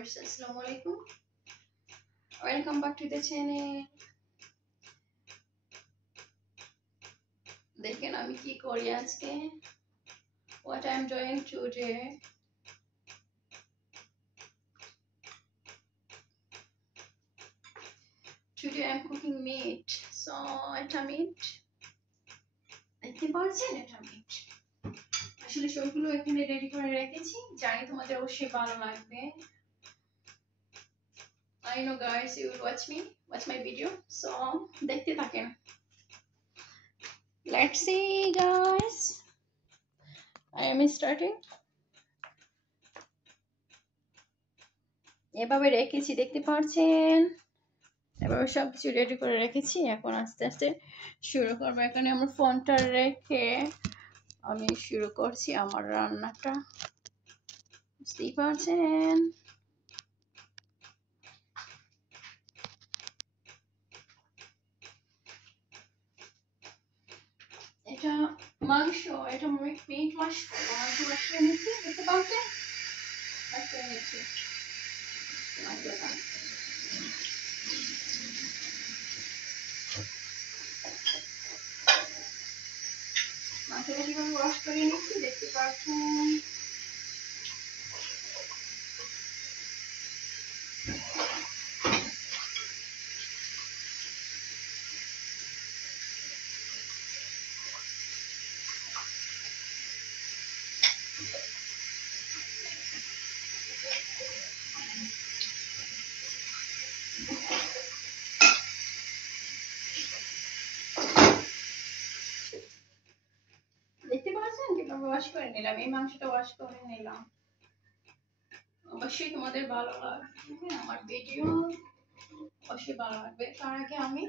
viewers, assalamu alaikum. Welcome back to the channel. দেখেন আমি কি করি আজকে, what I'm doing today. Today I'm cooking meat. So এটা meat, দেখতে পাচ্ছেন এটা meat। আসলে সবগুলো এখানে রেডি করে রেখেছি, জানি তোমাদের অবশ্যই ভালো লাগবে। I know guys, you will watch my video, so দেখতে থাকেন। Let's see guys, I am starting। এভাবে রেখেছি, দেখতে পাচ্ছেন, এভাবে সব কিছু রেডি করে রেখেছি। এখন আস্তে আস্তে শুরু করবো। এখানে আমার ফোনটা রেখে আমি শুরু করছি আমার রান্নাটা, বুঝতেই পারছেন। এটা মাংস, এটা মিট ওয়াশ করবো, মাংস ওয়াশ করে নিচ্ছি, দেখতে পাচ্ছেন, ওয়াশ করে নিচ্ছি মাংসটা। মাংসটা কিভাবে ওয়াশ করে নিচ্ছি দেখতে পাচ্ছেন। দেখতে পাচ্ছেন কিভাবে ওয়াশ করে নিলাম, এই মাংসটা ওয়াশ করে নিলাম। অবশ্যই তোমাদের ভালো লাগবে আমার ভিডিও, অবশ্যই ভালো লাগবে। তার আগে আমি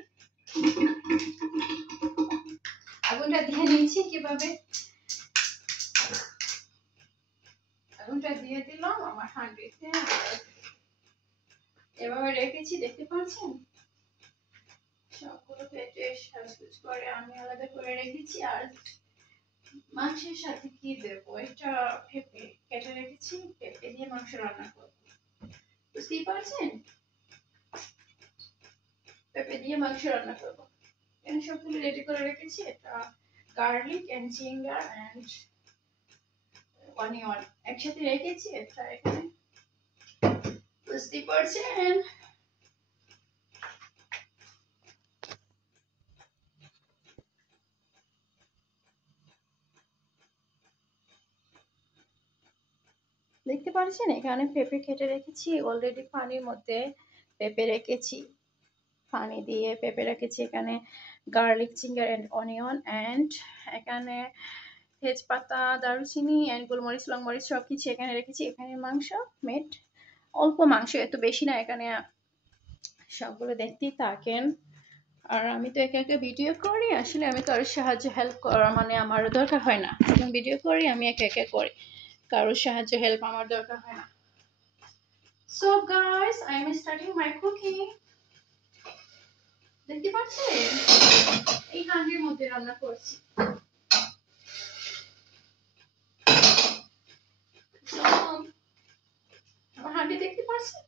আগুনটা দিয়ে নিয়েছি, কিভাবে আগুনটা দিয়ে দিলাম আমার হাঁড়িতে, এভাবে রেখেছি, দেখতে পাচ্ছেন। সবগুলো কেটে সাজগুজ করে আমি আলাদা করে রেখেছি। আর মাংসের সাথে কি দেবো, এটা পেঁপে কেটে রেখেছি, পেঁপে দিয়ে মাংস রান্না করবো, বুঝতেই পারছেন, পেঁপে দিয়ে মাংস রান্না করবো। এখানে সবগুলো রেডি করে রেখেছি। এটা garlic and ginger and onion একসাথে রেখেছি, এটা এখানে, বুঝতেই পারছেন। দেখতে পাচ্ছেন এখানে পেঁপে কেটে রেখেছি অলরেডি, পানির মধ্যে পেঁপে রেখেছি, পানি দিয়ে পেঁপে রেখেছি। এখানে garlic, ginger and onion and এখানে তেজপাতা, দারুচিনি এন্ড গোলমরিচ, লংমরিচ সবকিছু এখানে রেখেছি। এখানে মাংস, মিট, অল্প মাংস, এত বেশি না। এখানে সবগুলো দেখতেই থাকেন। আর আমি তো একা একা ভিডিও করি, আসলে আমি কারোর সাহায্য হেল্প করা মানে আমার দরকার হয় না। যখন ভিডিও করি আমি একা একা করি, কারোর সাহায্য হেল্প আমার দরকার হয় না। So guys, I am starting my cooking. দেখতে পাচ্ছেন এই হাঁড়ির মধ্যে রান্না করছি। আমার হাঁড়ি দেখতে পাচ্ছেন,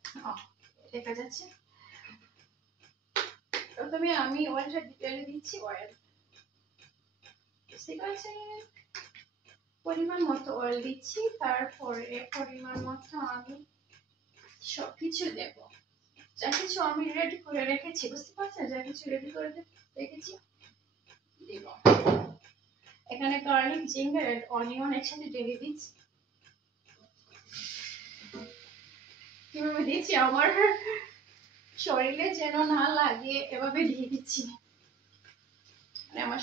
দেখা যাচ্ছে। প্রথমে আমি অয়েলটা ডিটেইলে দিচ্ছি, অয়েল, বুঝতে পারছেন, পরিমাণ মতো অয়েল দিচ্ছি। তারপরে পরিমাণ মতো আমি সবকিছু দেব, যা কিছু আমি রেডি করে রেখেছি, বুঝতে পারছেন, যা কিছু রেডি করে রেখেছি দিব। এখানে গার্লিক, জিঞ্জার এন্ড অনিয়ন একসাথে ঢেলে দিচ্ছি। কিভাবে দিচ্ছি আমার শরীরে যেন না লাগে, এভাবে দিয়ে দিচ্ছি, মানে আমার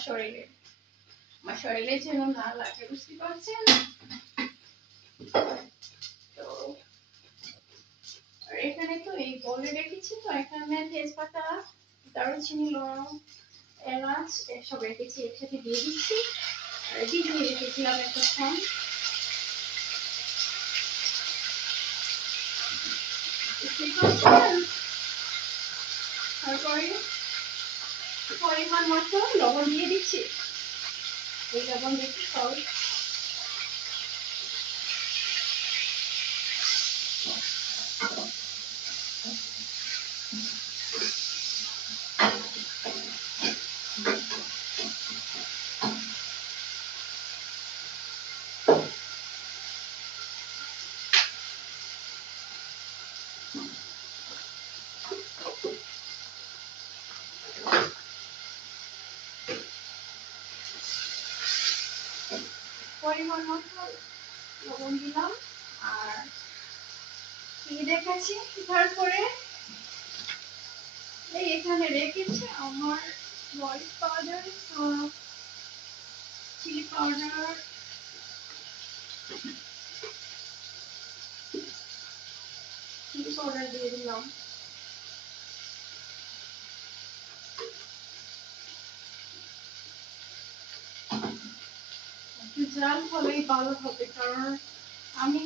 শরীরে যেন না লাগে, বুঝতে পারছেন। তো আর এখানে তো এই বলে রেখেছি, তো এখানে তেজপাতা, দারুচিনি, লং, এলাচ এসব রেখেছি, একসাথে দিয়ে দিচ্ছি। রেডি দিয়ে রেখেছিলাম এতক্ষণ। তারপরে পরিমাণ মতো লবণ দিয়ে দিচ্ছি, এই লবণ দিচ্ছি সব। পরিমাণ মতো লবণ দিলাম। আর কি রেখেছি, তারপরে এই এখানে রেখেছি আমার মরিচ পাউডার, চিলি পাউডার, দিয়ে দিলাম। একটু ঝাল হলেই ভালো হবে, কারণ আমি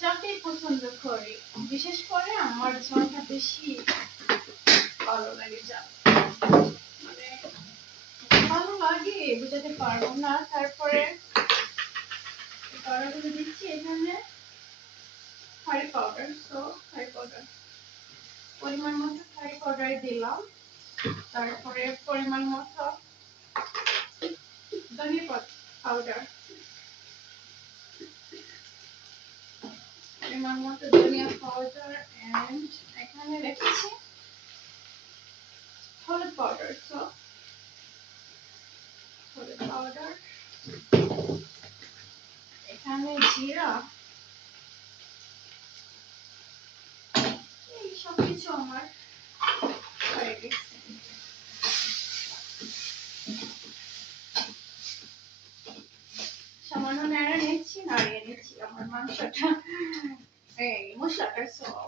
ঝালটাই পছন্দ করি। বিশেষ করে আমার ঝালটা বেশি ভালো লাগে। ঝাল মানে ভালো লাগে বুঝাতে পারবো না। তারপরে পাউডারগুলো দিচ্ছি এখানে, কারি পাউডার। কারি পাউডার পরিমাণ মতো কারি পাউডার দিলাম। তারপরে পরিমাণ মতো ধনিয়া পাউডার, পরিমাণ মতো ধনিয়া পাউডার। এন্ড এখানে রেখেছি হলুদ পাউডার। হলুদ পাউডার, এখানে জিরা, এই সবকিছু আমার হয়ে গেছে। সামান্য নাড়িয়ে নিচ্ছি আমার মাংসটা, এই মশলাটা।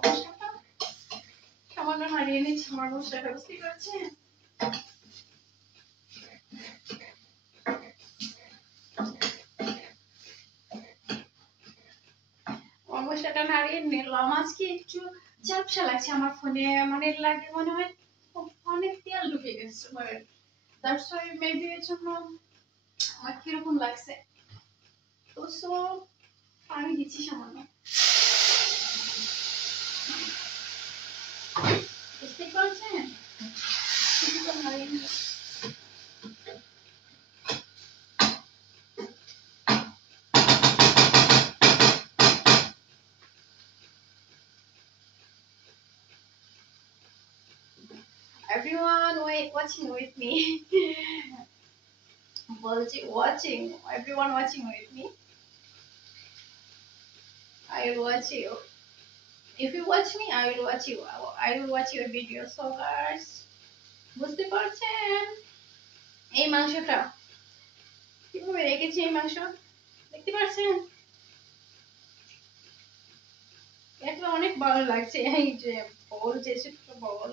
মশলাটা সামান্য নাড়িয়ে নিচ্ছি আমার মশলাটা, বুঝতে পারছেন? মশলাটা নাড়িয়ে নিলাম। আজকে একটু ঝাপসা লাগছে আমার ফোনে, মানে লাগে মনে হয় অনেক তেল ঢুকে গেছে। দ্যাটস ওয়াই মেবি এর জন্য আমার কিরকম লাগছে। তো পানি দিচ্ছি সামান্য, বুঝতে পারছেন? Everyone watching with me. Everyone watching with me. I will watch you. If you watch me, I will watch you. I will watch your video. So guys, বুঝতে পারছেন এই মাংসটা কিভাবে রেখেছি? এই মাংস দেখতে পাচ্ছেন? এটা অনেক ভালো লাগছে। এই যে বল, যে ছোট্ট বল,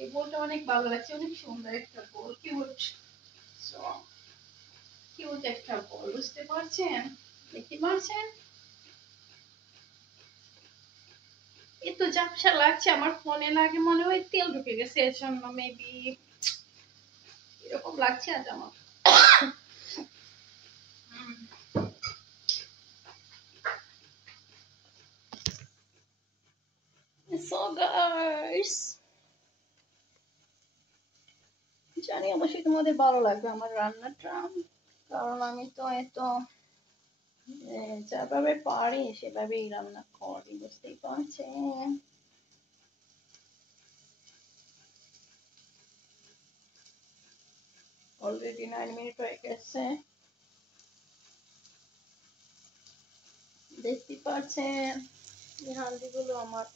এই বলটা অনেক ভালো লাগছে। অনেক সুন্দর একটা বল, কিউট। সো কিউট একটা বল, বুঝতে পারছেন? দেখতে পাচ্ছেন? এত ঝাপসা লাগছে আমার ফোনে, লাগে মনে হয় তেল ঢুকে গেছে। এর জন্য মেবি এরকম লাগছে আজ আমার। So guys, জানি অবশ্যই তোমাদের ভালো লাগবে আমার রান্নাটা, কারণ আমি তো এত যেভাবে পারি সেভাবেই রান্না করি, বুঝতেই পারছেন? অলরেডি 9 মিনিট হয়ে গেছে, দেখতে পাচ্ছেন এই হাঁড়িগুলো আমার।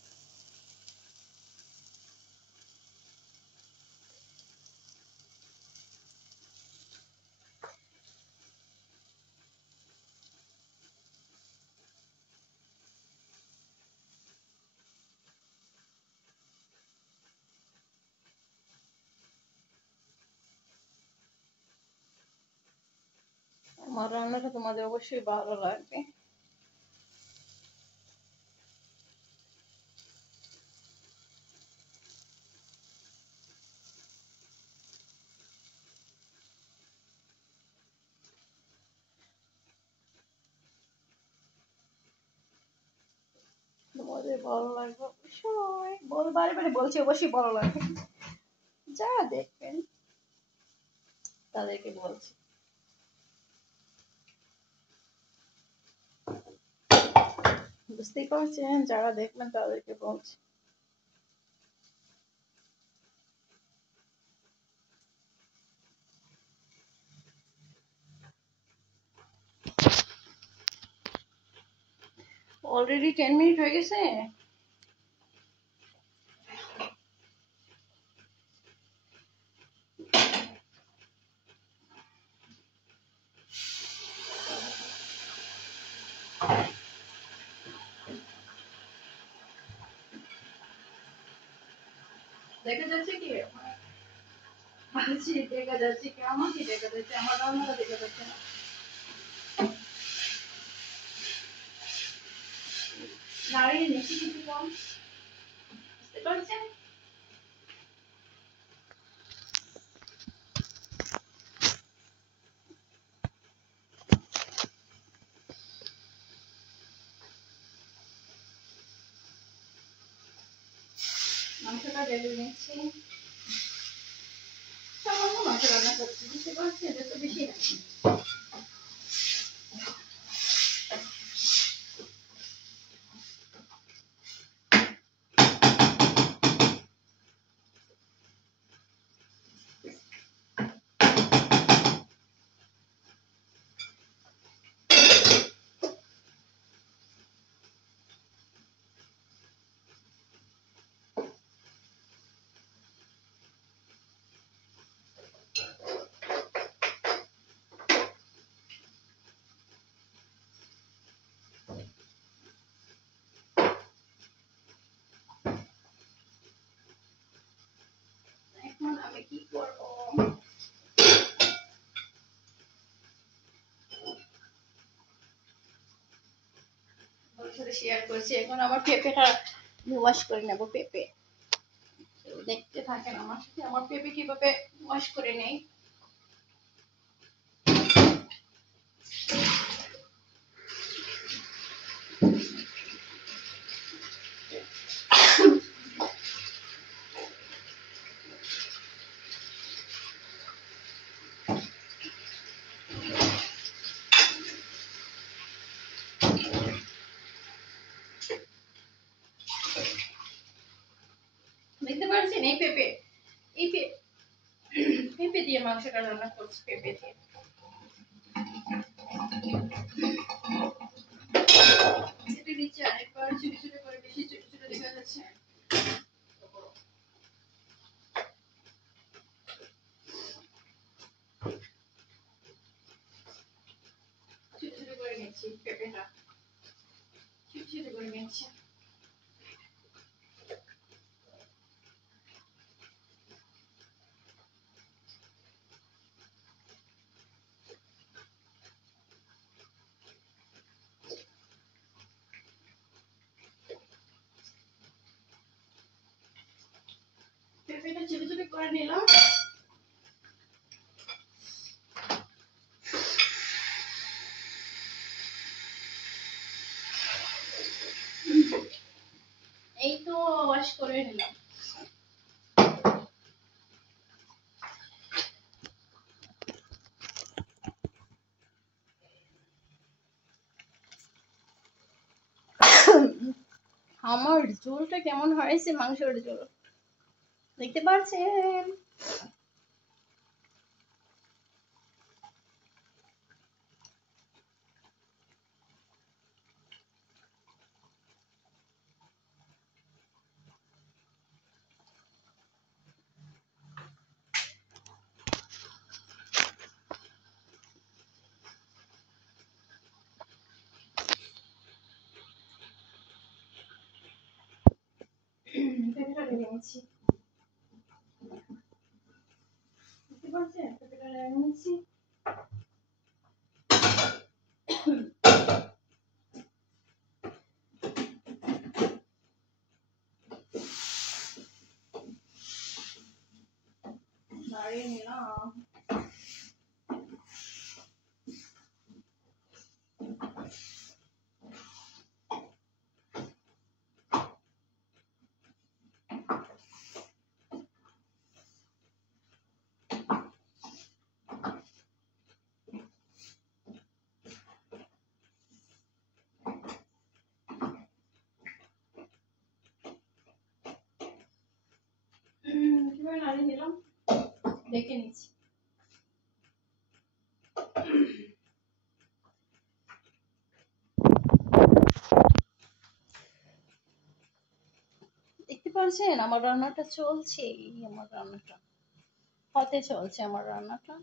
আমার রান্নাটা তোমাদের অবশ্যই ভালো লাগবে। তোমাদের ভালো লাগবে অবশ্যই, বারে বারে বলছি অবশ্যই ভালো লাগবে। যারা দেখবেন তাদেরকে বলছি। বুঝতেই পারছেন, যারা দেখবেন তাদেরকে বলছি। অলরেডি 10 মিনিট হয়ে গেছে। দেখা যাচ্ছে কি দেখা যাচ্ছে কি আমার কি দেখা যাচ্ছে, আমার রান্নাটা দেখা যাচ্ছে না। নাড়িয়ে নিচ্ছি কিছু কম, বুঝতে পারছেন? মাংসটা ঢেলে নিচ্ছি। সামান্য মাংস রান্না করছি, বুঝতে পারছি, এটা তো বেশি না। এখন আমি কি করবো, শেয়ার করছি। এখন আমার পেঁপেটা ওয়াশ করে নেবো। পেঁপে দেখতে থাকেন আমার সাথে, আমার পেঁপে কিভাবে ওয়াশ করে নেই। দেখতে পাচ্ছেন এই পেঁপে, এই পেঁপে দিয়ে মাংসটা রান্না করছি। পেঁপে দিয়ে পেঁপে দিচ্ছি আরেকবার, ছোট ছোট করে, বেশি ছোট ছোট দেখা যাচ্ছে। ছোট ছোট করে নিচ্ছি পেঁপেটা, ছোট ছোট করে নিচ্ছি। পেঁপেটা ছোট ছোট করে নিলাম। এই তো ওয়াশ করে নিলাম। আমার ঝোলটা কেমন হয়েছে, মাংসের ঝোল দেখতে পাচ্ছেন। পেঁপেটা ঢেলে নিচ্ছি, দেখতে পাচ্ছেন পেঁপেটা ঢেলে নিচ্ছি। নাড়িয়ে নিলাম। কিভাবে নাড়িয়ে নিলাম দেখে নিচ্ছি। পারছেন আমার রান্নাটা চলছে, আমার রান্নাটা হতে চলছে, আমার রান্নাটা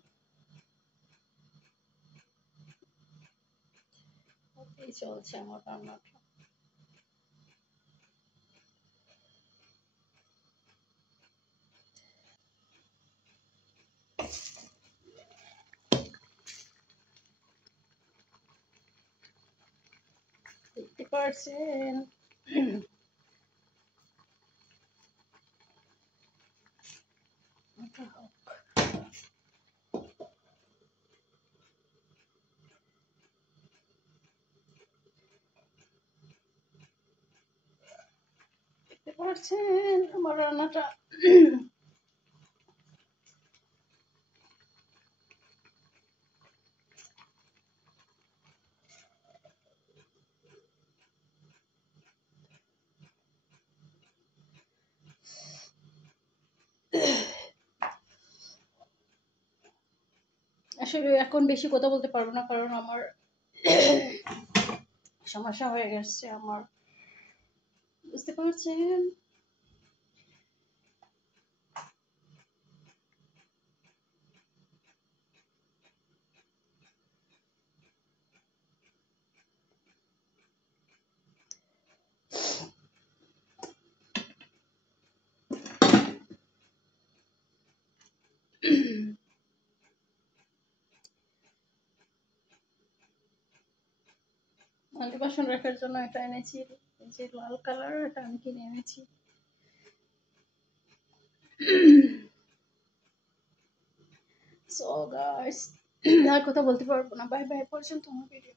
হতেই চলছে, আমার রান্নাটা। দেখতে পারছেন? এটা হোক। দেখতে পারছেন আমার রান্নাটা? আসলে এখন বেশি কথা বলতে পারবো না, কারণ আমার সমস্যা হয়ে গেছে আমার, বুঝতে পারছেন? মাল্টি বাসন রাখার জন্য এটা এনেছি, এই যে লাল কালার, এটা আমি কিনে এনেছি। সো গাইস, আর কথা বলতে পারবো না, বাই বাই পর্যন্ত আমার ভিডিও।